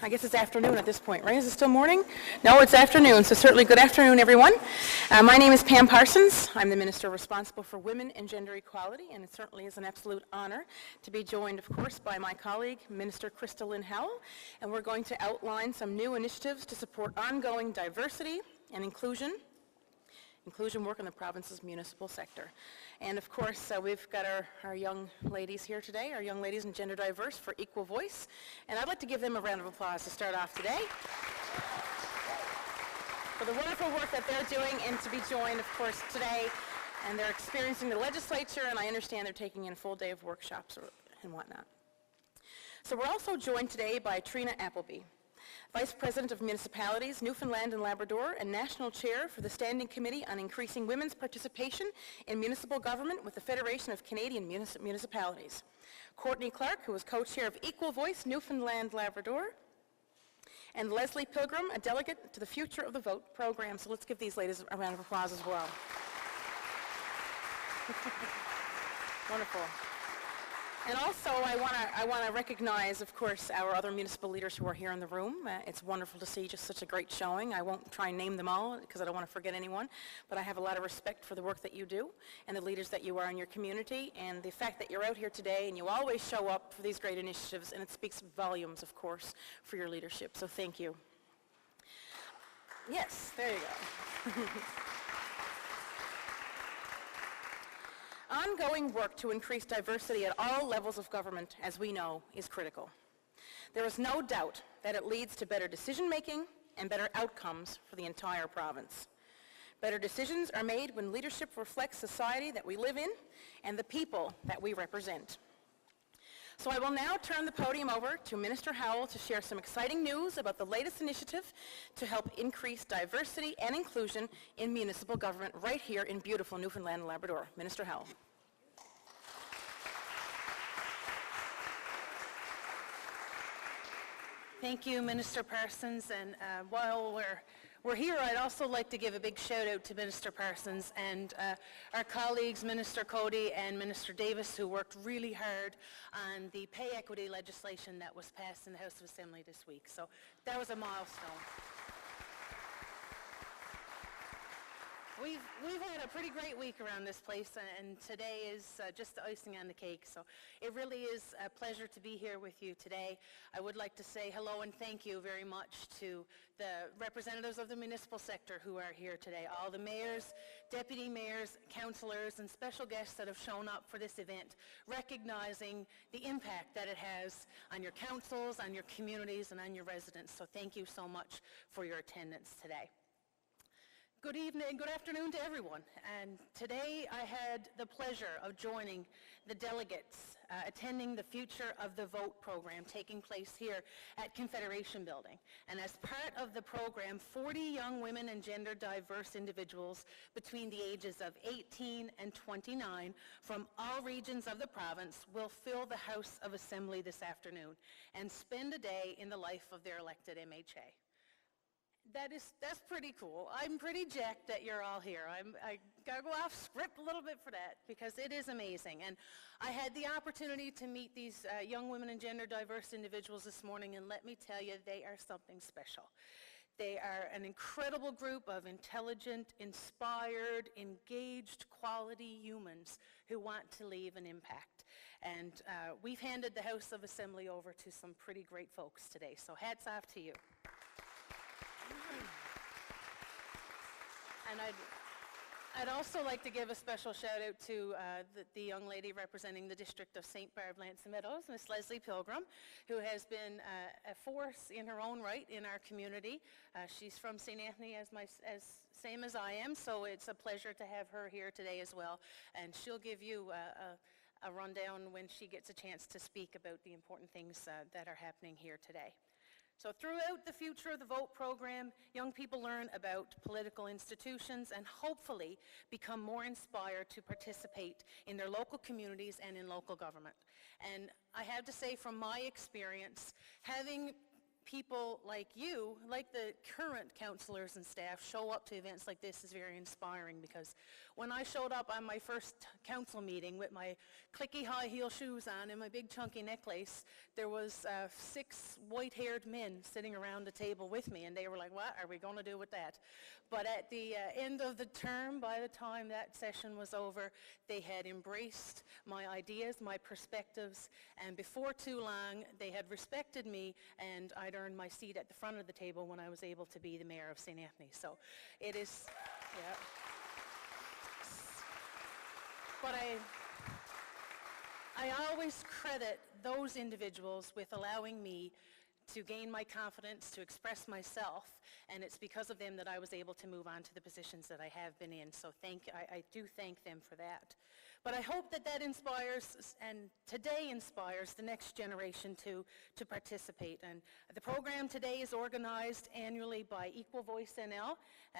I guess it's afternoon at this point, right? Is it still morning? No, it's afternoon, so certainly good afternoon, everyone. My name is Pam Parsons. I'm the Minister responsible for Women and Gender Equality, and it certainly is an absolute honor to be joined, of course, by my colleague, Minister Lynn Howell, and we're going to outline some new initiatives to support ongoing diversity and inclusion work in the province's municipal sector. And of course, we've got our young ladies here today, our young ladies in Gender Diverse for Equal Voice. And I'd like to give them a round of applause to start off today for the wonderful work that they're doing, and to be joined, of course, today. And they're experiencing the legislature, and I understand they're taking in a full day of workshops and whatnot. So we're also joined today by Trina Appleby, Vice President of Municipalities, Newfoundland and Labrador, and National Chair for the Standing Committee on Increasing Women's Participation in Municipal Government with the Federation of Canadian Municipalities. Courtney Clark, who is Co-Chair of Equal Voice, Newfoundland, Labrador. And Leslie Pilgrim, a delegate to the Future of the Vote program. So let's give these ladies a round of applause as well. Wonderful. And also, I want to recognize, of course, our other municipal leaders who are here in the room. It's wonderful to see just such a great showing. I won't try and name them all because I don't want to forget anyone, but I have a lot of respect for the work that you do and the leaders that you are in your community, and the fact that you're out here today and you always show up for these great initiatives, and it speaks volumes, of course, for your leadership. So thank you. Yes, there you go. Ongoing work to increase diversity at all levels of government, as we know, is critical. There is no doubt that it leads to better decision-making and better outcomes for the entire province. Better decisions are made when leadership reflects society that we live in and the people that we represent. So I will now turn the podium over to Minister Howell to share some exciting news about the latest initiative to help increase diversity and inclusion in municipal government right here in beautiful Newfoundland and Labrador. Minister Howell. Thank you, Minister Parsons, and while we're here, I'd also like to give a big shout out to Minister Parsons and our colleagues, Minister Cody and Minister Davis, who worked really hard on the pay equity legislation that was passed in the House of Assembly this week. So that was a milestone. We've had a pretty great week around this place, and today is just the icing on the cake. So it really is a pleasure to be here with you today. I would like to say hello and thank you very much to the representatives of the municipal sector who are here today, all the mayors, deputy mayors, councillors, and special guests that have shown up for this event, recognizing the impact that it has on your councils, on your communities, and on your residents. So thank you so much for your attendance today. Good evening, good afternoon to everyone. And today I had the pleasure of joining the delegates attending the Future of the Vote program taking place here at Confederation Building. And as part of the program, 40 young women and gender diverse individuals between the ages of 18 and 29 from all regions of the province will fill the House of Assembly this afternoon and spend a day in the life of their elected MHA. That's pretty cool. I'm pretty jacked that you're all here. I gotta go off script a little bit for that because it is amazing. And I had the opportunity to meet these young women and gender diverse individuals this morning, and let me tell you, they are something special. They are an incredible group of intelligent, inspired, engaged, quality humans who want to leave an impact. And we've handed the House of Assembly over to some pretty great folks today, so hats off to you. And I'd also like to give a special shout out to the young lady representing the district of St. Barb Lanson Meadows, Miss Leslie Pilgrim, who has been a force in her own right in our community. She's from St. Anthony same as I am, so it's a pleasure to have her here today as well. And she'll give you a rundown when she gets a chance to speak about the important things that are happening here today. So throughout the Future of the Vote program, young people learn about political institutions and hopefully become more inspired to participate in their local communities and in local government. And I have to say, from my experience, having people like you, like the current councillors and staff, show up to events like this is very inspiring, because when I showed up on my first council meeting with my clicky high heel shoes on and my big chunky necklace, there was 6 white-haired men sitting around the table with me, and they were like, what are we going to do with that? But at the end of the term, by the time that session was over, they had embraced my ideas, my perspectives, and before too long, they had respected me, and I'd earned my seat at the front of the table when I was able to be the mayor of St. Anthony. So it is, yeah. But I always credit those individuals with allowing me to gain my confidence, to express myself, and it's because of them that I was able to move on to the positions that I have been in. So I do thank them for that. But I hope that that inspires, and today inspires, the next generation to participate. And the program today is organized annually by Equal Voice NL.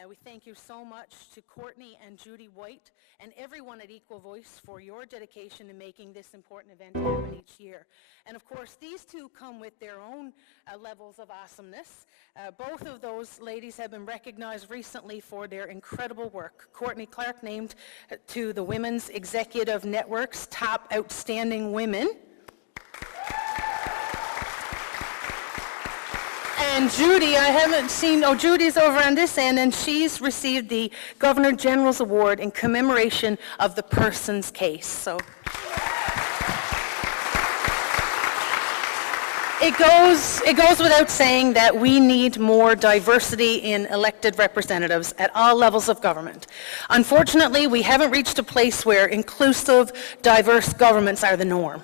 We thank you so much to Courtney and Judy White and everyone at Equal Voice for your dedication to making this important event happen each year. And of course, these two come with their own levels of awesomeness. Both of those ladies have been recognized recently for their incredible work. Courtney Clark named to the Women's Executive Network's Top Outstanding Women. And Judy, I haven't seen, oh, Judy's over on this end, and she's received the Governor General's Award in commemoration of the person's case. So it goes without saying that we need more diversity in elected representatives at all levels of government. Unfortunately, we haven't reached a place where inclusive, diverse governments are the norm.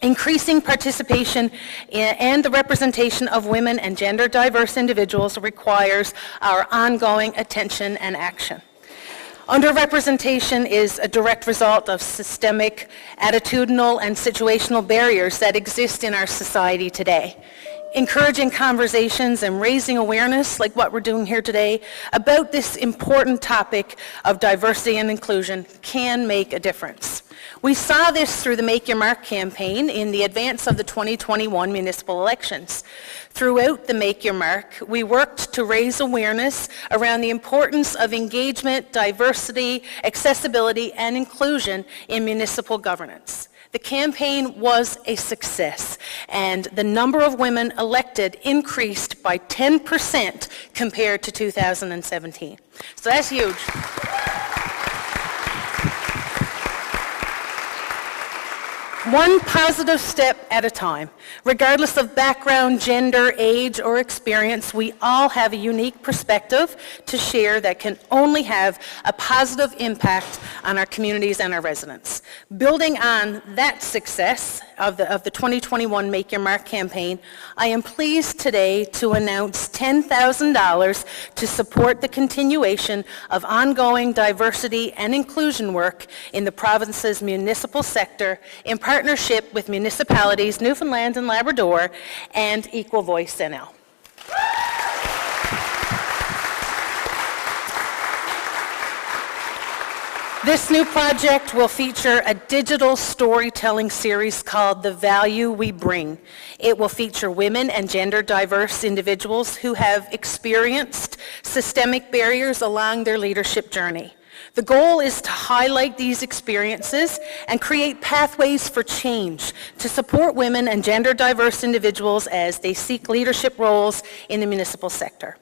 Increasing participation and the representation of women and gender diverse individuals requires our ongoing attention and action. Underrepresentation is a direct result of systemic, attitudinal, and situational barriers that exist in our society today. Encouraging conversations and raising awareness, like what we're doing here today, about this important topic of diversity and inclusion can make a difference. We saw this through the Make Your Mark campaign in the advance of the 2021 municipal elections. Throughout the Make Your Mark, we worked to raise awareness around the importance of engagement, diversity, accessibility, and inclusion in municipal governance. The campaign was a success, and the number of women elected increased by 10% compared to 2017. So that's huge. One positive step at a time. Regardless of background, gender, age, or experience, we all have a unique perspective to share that can only have a positive impact on our communities and our residents. Building on that success of the 2021 Make Your Mark campaign, I am pleased today to announce $10,000 to support the continuation of ongoing diversity and inclusion work in the province's municipal sector in partnership with municipalities Newfoundland and Labrador and Equal Voice NL. This new project will feature a digital storytelling series called The Value We Bring. It will feature women and gender diverse individuals who have experienced systemic barriers along their leadership journey. The goal is to highlight these experiences and create pathways for change to support women and gender diverse individuals as they seek leadership roles in the municipal sector.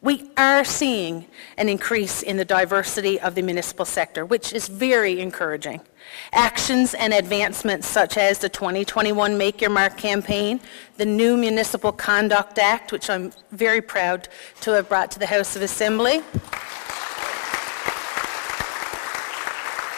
We are seeing an increase in the diversity of the municipal sector, which is very encouraging. Actions and advancements such as the 2021 Make Your Mark campaign, the new Municipal Conduct Act, which I'm very proud to have brought to the House of Assembly,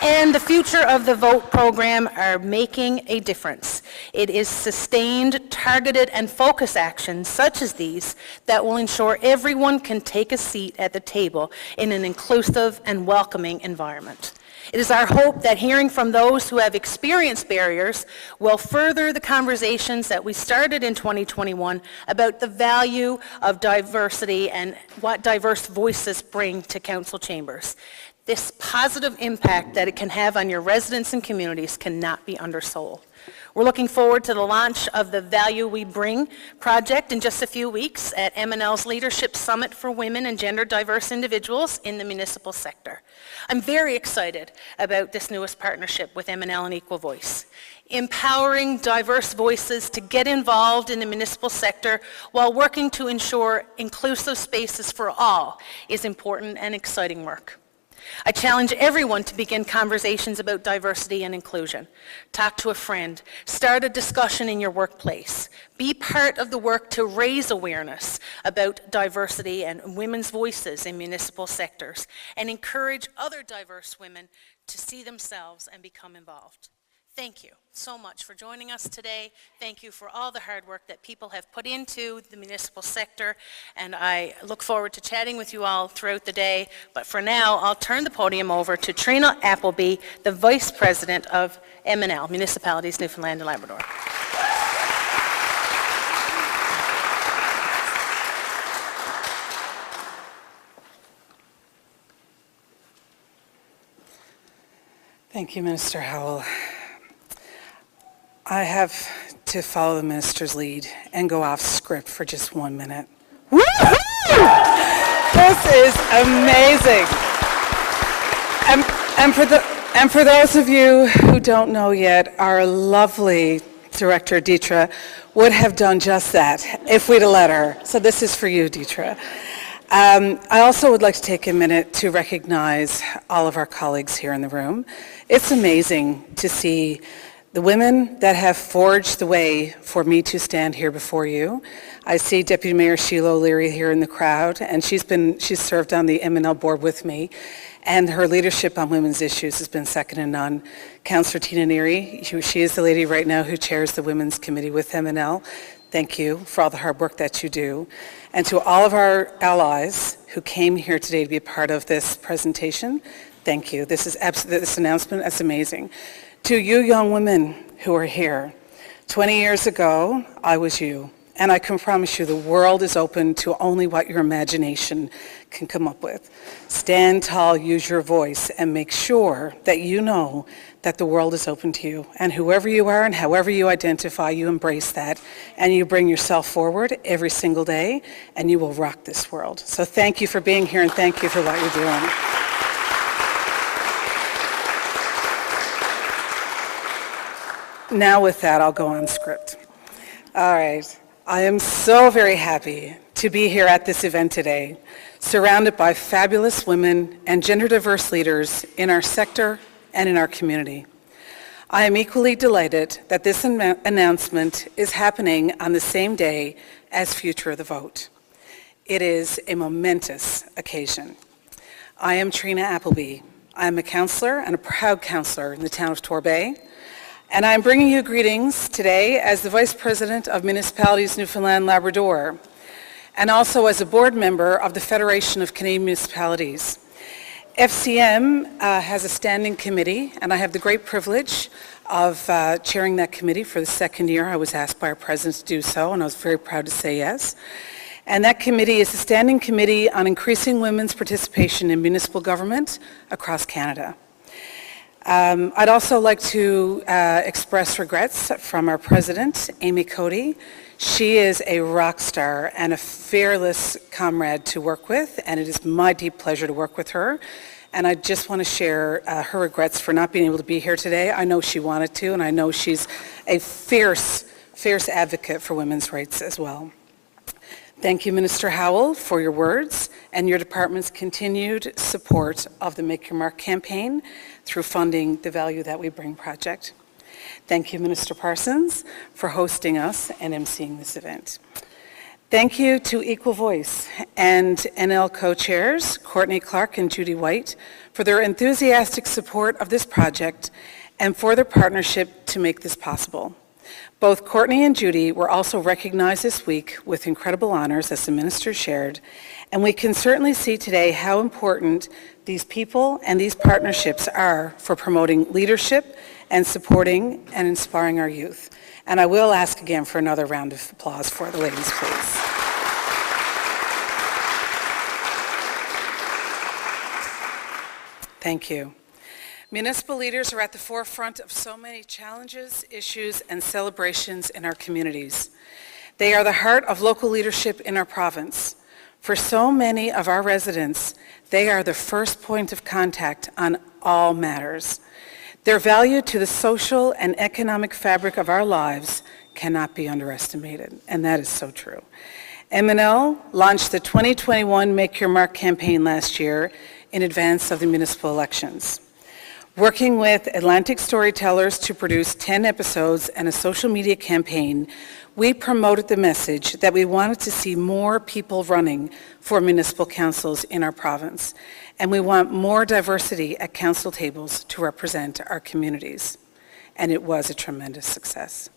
and the future of the VOTE program are making a difference. It is sustained, targeted, and focused actions such as these that will ensure everyone can take a seat at the table in an inclusive and welcoming environment. It is our hope that hearing from those who have experienced barriers will further the conversations that we started in 2021 about the value of diversity and what diverse voices bring to council chambers. This positive impact that it can have on your residents and communities cannot be undersold. We're looking forward to the launch of the Value We Bring project in just a few weeks at M&L's Leadership Summit for Women and Gender Diverse Individuals in the Municipal Sector. I'm very excited about this newest partnership with M&L and Equal Voice. Empowering diverse voices to get involved in the municipal sector while working to ensure inclusive spaces for all is important and exciting work. I challenge everyone to begin conversations about diversity and inclusion. Talk to a friend. Start a discussion in your workplace. Be part of the work to raise awareness about diversity and women's voices in municipal sectors, and encourage other diverse women to see themselves and become involved. Thank you so much for joining us today. Thank you for all the hard work that people have put into the municipal sector, and I look forward to chatting with you all throughout the day. But for now, I'll turn the podium over to Trina Appleby, the Vice President of M&L, Municipalities Newfoundland and Labrador. Thank you, Minister Howell. I have to follow the minister's lead and go off script for just 1 minute. Woo-hoo! This is amazing. And for those of you who don't know yet, our lovely director, Deetra, would have done just that if we'd have let her. So this is for you, Deetra. I also would like to take a minute to recognize all of our colleagues here in the room. It's amazing to see the women that have forged the way for me to stand here before you. I see Deputy Mayor Sheila O'Leary here in the crowd, and she's served on the M&L board with me, and her leadership on women's issues has been second to none. Councillor Tina Neary, she is the lady right now who chairs the Women's Committee with M&L. Thank you for all the hard work that you do. And to all of our allies who came here today to be a part of this presentation, thank you. This announcement, that's amazing. To you young women who are here, 20 years ago, I was you. And I can promise you the world is open to only what your imagination can come up with. Stand tall, use your voice, and make sure that you know that the world is open to you. And whoever you are and however you identify, you embrace that. And you bring yourself forward every single day, and you will rock this world. So thank you for being here, and thank you for what you're doing. Now with that, I'll go on script. All right. I am so very happy to be here at this event today, surrounded by fabulous women and gender diverse leaders in our sector and in our community. I am equally delighted that this announcement is happening on the same day as Future of the Vote. It is a momentous occasion. I am Trina Appleby. I am a councillor and a proud councillor in the town of Torbay. And I'm bringing you greetings today as the Vice President of Municipalities Newfoundland Labrador, and also as a board member of the Federation of Canadian Municipalities. FCM has a standing committee, and I have the great privilege of chairing that committee for the second year. I was asked by our president to do so, and I was very proud to say yes. And that committee is the Standing Committee on Increasing Women's Participation in Municipal Government across Canada. I'd also like to express regrets from our president, Amy Cody. She is a rock star and a fearless comrade to work with, and it is my deep pleasure to work with her. And I just want to share her regrets for not being able to be here today. I know she wanted to, and I know she's a fierce advocate for women's rights as well. Thank you, Minister Howell, for your words and your department's continued support of the Make Your Mark campaign through funding the Value That We Bring project. Thank you, Minister Parsons, for hosting us and emceeing this event. Thank you to Equal Voice and NL co-chairs, Courtney Clark and Judy White, for their enthusiastic support of this project and for their partnership to make this possible. Both Courtney and Judy were also recognized this week with incredible honors, as the minister shared, and we can certainly see today how important these people and these partnerships are for promoting leadership and supporting and inspiring our youth. And I will ask again for another round of applause for the ladies, please. Thank you. Municipal leaders are at the forefront of so many challenges, issues, and celebrations in our communities. They are the heart of local leadership in our province. For so many of our residents, they are the first point of contact on all matters. Their value to the social and economic fabric of our lives cannot be underestimated, and that is so true. M&L launched the 2021 Make Your Mark campaign last year in advance of the municipal elections. Working with Atlantic storytellers to produce 10 episodes and a social media campaign, we promoted the message that we wanted to see more people running for municipal councils in our province, and we want more diversity at council tables to represent our communities. And it was a tremendous success.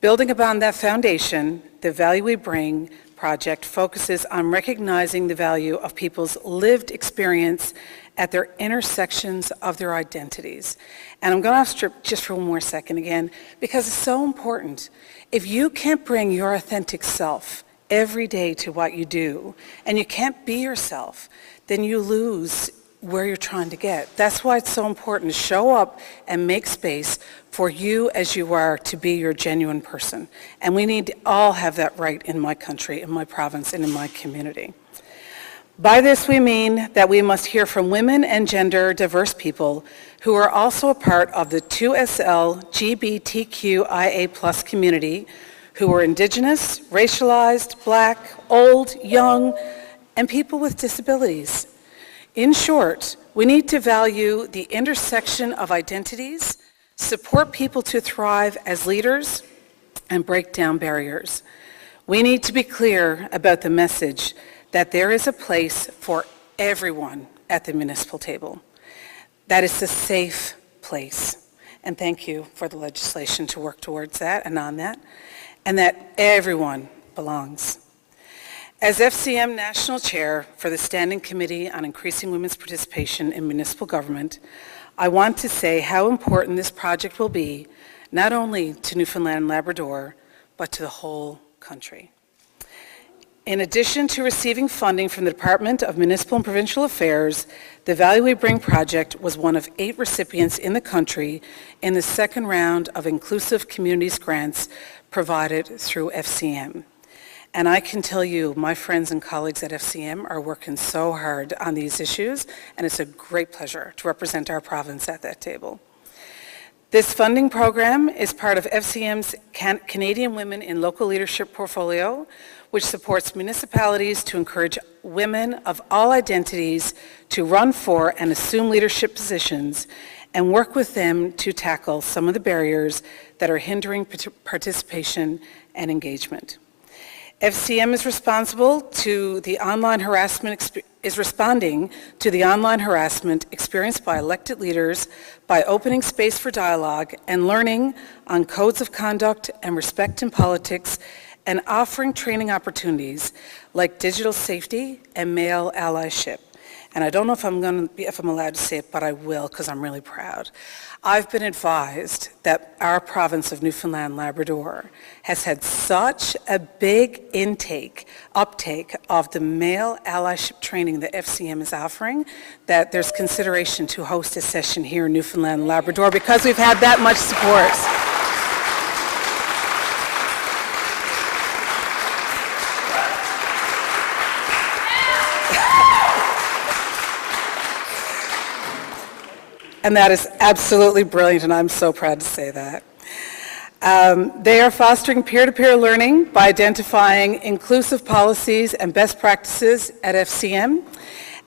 Building upon that foundation, the Value We Bring project focuses on recognizing the value of people's lived experience at their intersections of their identities. And I'm going to outstrip just for one more second again, because it's so important. If you can't bring your authentic self every day to what you do, and you can't be yourself, then you lose where you're trying to get. That's why it's so important to show up and make space for you as you are to be your genuine person. And we need to all have that right in my country, in my province, and in my community. By this we mean that we must hear from women and gender diverse people who are also a part of the 2SL LGBTQIA+ community, who are Indigenous, racialized, Black, old, young, and people with disabilities. In short, we need to value the intersection of identities, support people to thrive as leaders, and break down barriers. We need to be clear about the message that there is a place for everyone at the municipal table. That is a safe place. And thank you for the legislation to work towards that and on that, and that everyone belongs. As FCM National Chair for the Standing Committee on Increasing Women's Participation in Municipal Government, I want to say how important this project will be, not only to Newfoundland and Labrador, but to the whole country. In addition to receiving funding from the Department of Municipal and Provincial Affairs, the Value We Bring project was one of 8 recipients in the country in the second round of Inclusive Communities grants provided through FCM. And I can tell you, my friends and colleagues at FCM are working so hard on these issues, and it's a great pleasure to represent our province at that table. This funding program is part of FCM's Canadian Women in Local Leadership portfolio, which supports municipalities to encourage women of all identities to run for and assume leadership positions and work with them to tackle some of the barriers that are hindering participation and engagement. FCM is responding to the online harassment experienced by elected leaders by opening space for dialogue and learning on codes of conduct and respect in politics, and offering training opportunities like digital safety and male allyship. And I don't know if I'm allowed to say it, but I will, because I'm really proud. I've been advised that our province of Newfoundland and Labrador has had such a big uptake of the male allyship training that FCM is offering, that there's consideration to host a session here in Newfoundland and Labrador because we've had that much support. And that is absolutely brilliant, and I'm so proud to say that. They are fostering peer-to-peer learning by identifying inclusive policies and best practices at FCM,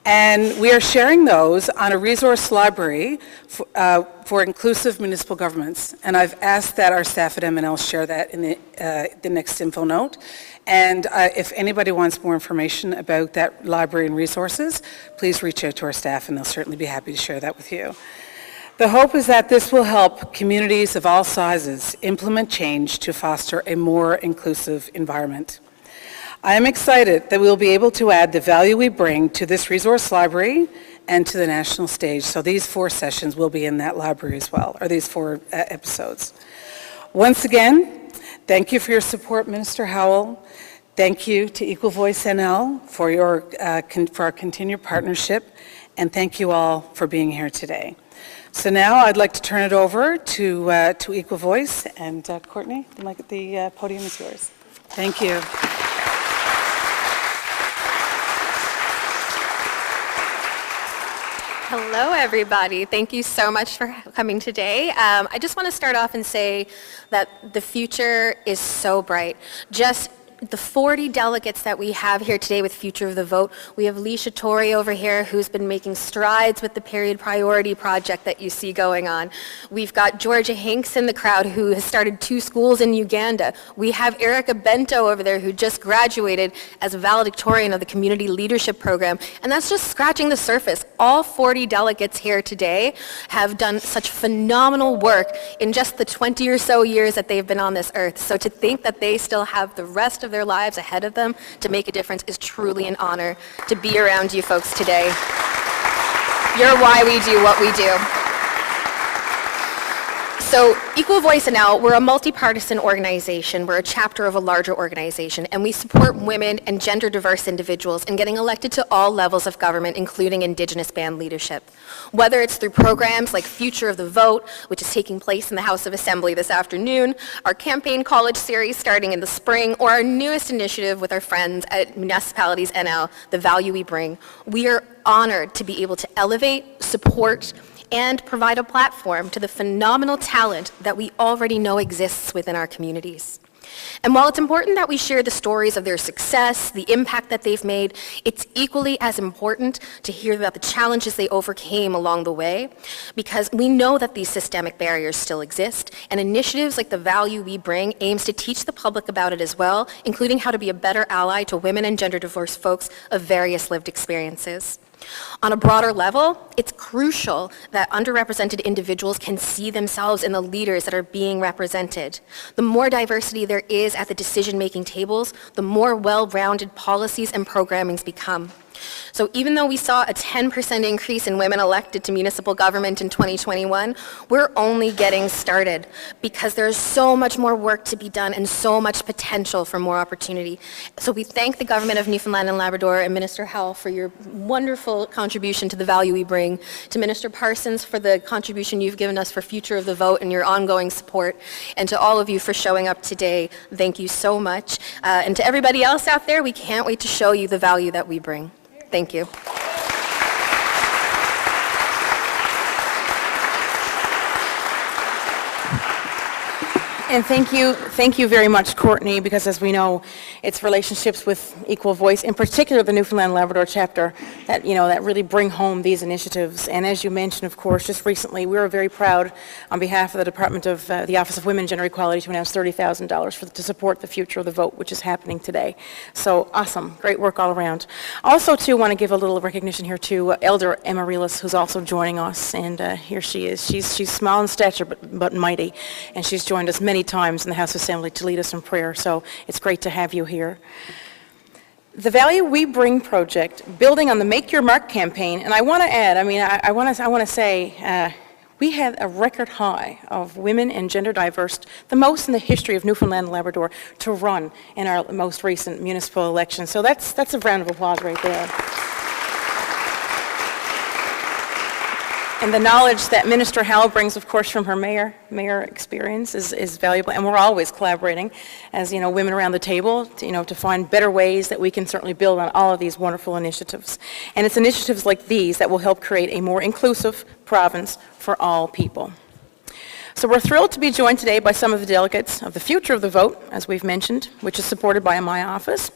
and we are sharing those on a resource library for inclusive municipal governments. And I've asked that our staff at M&L share that in the next info note. And if anybody wants more information about that library and resources, please reach out to our staff, and they'll certainly be happy to share that with you. The hope is that this will help communities of all sizes implement change to foster a more inclusive environment. I am excited that we will be able to add the value we bring to this resource library and to the national stage. So these 4 sessions will be in that library as well, or these 4 episodes. Once again, thank you for your support, Minister Howell. Thank you to Equal Voice NL for our continued partnership, and thank you all for being here today. So now I'd like to turn it over to Equal Voice, and Courtney, the podium is yours. Thank you. Hello, everybody. Thank you so much for coming today. I just want to start off and say that the future is so bright. Just the 40 delegates that we have here today with Future of the Vote. We have Leisha Torrey over here, who's been making strides with the Period Priority project that you see going on. We've got Georgia Hanks in the crowd, who has started 2 schools in Uganda. We have Erica Bento over there, who just graduated as a valedictorian of the Community Leadership Program. And that's just scratching the surface. All 40 delegates here today have done such phenomenal work in just the 20 or so years that they've been on this earth. So to think that they still have the rest of their lives ahead of them to make a difference is truly an honor to be around you folks today. You're why we do what we do. So Equal Voice and Now, we're a multi-partisan organization. We're a chapter of a larger organization, and we support women and gender diverse individuals in getting elected to all levels of government, including Indigenous band leadership. Whether it's through programs like Future of the Vote, which is taking place in the House of Assembly this afternoon, our Campaign College series starting in the spring, or our newest initiative with our friends at Municipalities NL, The Value We Bring, we are honored to be able to elevate, support, and provide a platform to the phenomenal talent that we already know exists within our communities. And while it's important that we share the stories of their success, the impact that they've made, it's equally as important to hear about the challenges they overcame along the way, because we know that these systemic barriers still exist, and initiatives like The Value We Bring aims to teach the public about it as well, including how to be a better ally to women and gender diverse folks of various lived experiences. On a broader level, it's crucial that underrepresented individuals can see themselves in the leaders that are being represented. The more diversity there is at the decision-making tables, the more well-rounded policies and programmings become. So even though we saw a 10% increase in women elected to municipal government in 2021, we're only getting started because there's so much more work to be done and so much potential for more opportunity. So we thank the government of Newfoundland and Labrador and Minister Howell for your wonderful contribution to The Value We Bring, to Minister Parsons for the contribution you've given us for Future of the Vote and your ongoing support, and to all of you for showing up today. Thank you so much. And to everybody else out there, we can't wait to show you the value that we bring. Thank you. And thank you very much, Courtney, because as we know, it's relationships with Equal Voice, in particular the Newfoundland and Labrador chapter, that that really bring home these initiatives. And as you mentioned, of course, just recently, we were very proud on behalf of the Department of the Office of Women and Gender Equality to announce $30,000 to support the Future of the Vote, which is happening today. So awesome, great work all around. Also, too, want to give a little recognition here to Elder Amaryllis, who's also joining us, and here she is. She's small in stature, but mighty, and she's joined us many times in the House Assembly to lead us in prayer, so it's great to have you here. The Value We Bring project, building on the Make Your Mark campaign, and I want to add, I want to say, we had a record high of women and gender diverse, the most in the history of Newfoundland and Labrador, to run in our most recent municipal election. So that's a round of applause right there. And the knowledge that Minister Howell brings, of course, from her mayor experience is valuable. And we're always collaborating as, women around the table, to find better ways that we can certainly build on all of these wonderful initiatives. And it's initiatives like these that will help create a more inclusive province for all people. So we're thrilled to be joined today by some of the delegates of the Future of the Vote, as we've mentioned, which is supported by my office.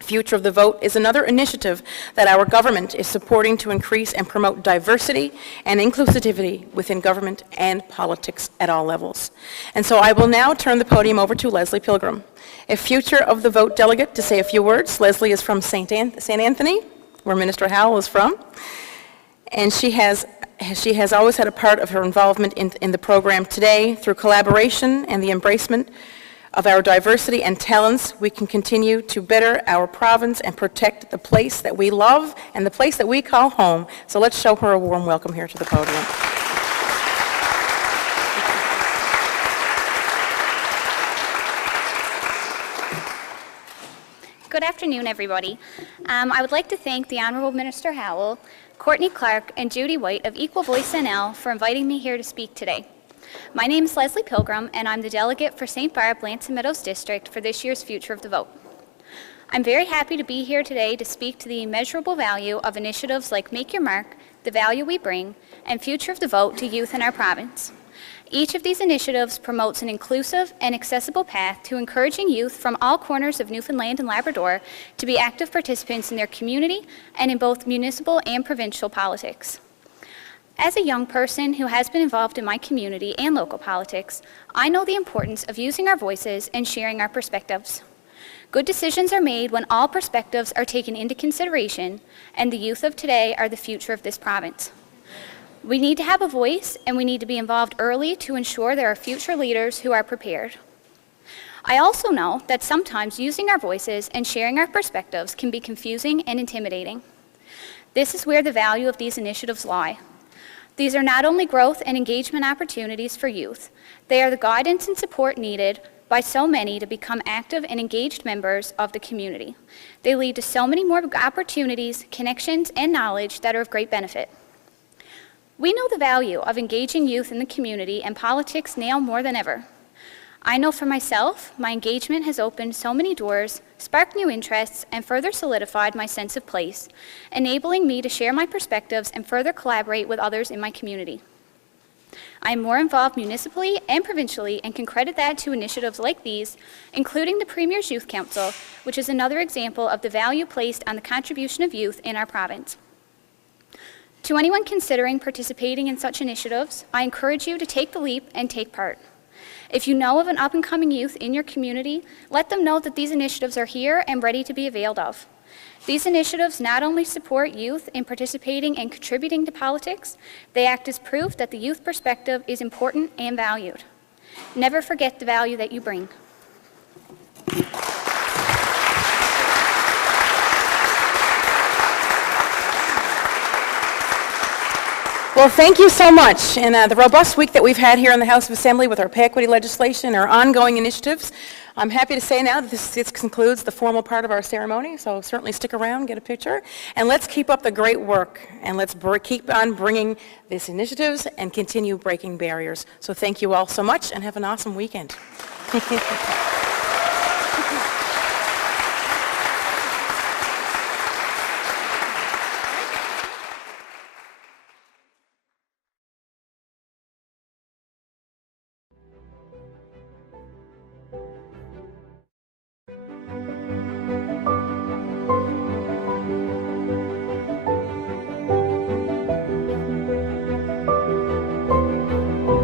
Future of the Vote is another initiative that our government is supporting to increase and promote diversity and inclusivity within government and politics at all levels. And so I will now turn the podium over to Leslie Pilgrim, a Future of the Vote delegate, to say a few words. Leslie is from St. Anthony, where Minister Howell is from, and she has always had a part of her involvement in the program. Today, through collaboration and the embracement of our diversity and talents, we can continue to better our province and protect the place that we love and the place that we call home. So let's show her a warm welcome here to the podium. Good afternoon, everybody. I would like to thank the Honourable Minister Howell Courtney Clark, and Judy White of Equal Voice NL for inviting me here to speak today. My name is Leslie Pilgrim, and I'm the delegate for St. Barb Lansing Meadows District for this year's Future of the Vote. I'm very happy to be here today to speak to the immeasurable value of initiatives like Make Your Mark, The Value We Bring, and Future of the Vote to youth in our province. Each of these initiatives promotes an inclusive and accessible path to encouraging youth from all corners of Newfoundland and Labrador to be active participants in their community and in both municipal and provincial politics. As a young person who has been involved in my community and local politics, I know the importance of using our voices and sharing our perspectives. Good decisions are made when all perspectives are taken into consideration, and the youth of today are the future of this province. We need to have a voice, and we need to be involved early to ensure there are future leaders who are prepared. I also know that sometimes using our voices and sharing our perspectives can be confusing and intimidating. This is where the value of these initiatives lie. These are not only growth and engagement opportunities for youth, they are the guidance and support needed by so many to become active and engaged members of the community. They lead to so many more opportunities, connections, and knowledge that are of great benefit. We know the value of engaging youth in the community and politics now more than ever. I know for myself, my engagement has opened so many doors, sparked new interests, and further solidified my sense of place, enabling me to share my perspectives and further collaborate with others in my community. I am more involved municipally and provincially and can credit that to initiatives like these, including the Premier's Youth Council, which is another example of the value placed on the contribution of youth in our province. To anyone considering participating in such initiatives, I encourage you to take the leap and take part. If you know of an up-and-coming youth in your community, let them know that these initiatives are here and ready to be availed of. These initiatives not only support youth in participating and contributing to politics, they act as proof that the youth perspective is important and valued. Never forget the value that you bring. Well, thank you so much. In the robust week that we've had here in the House of Assembly with our pay equity legislation, our ongoing initiatives, I'm happy to say now that this concludes the formal part of our ceremony, so certainly stick around, get a picture, and let's keep up the great work, and let's keep on bringing these initiatives and continue breaking barriers. So thank you all so much, and have an awesome weekend.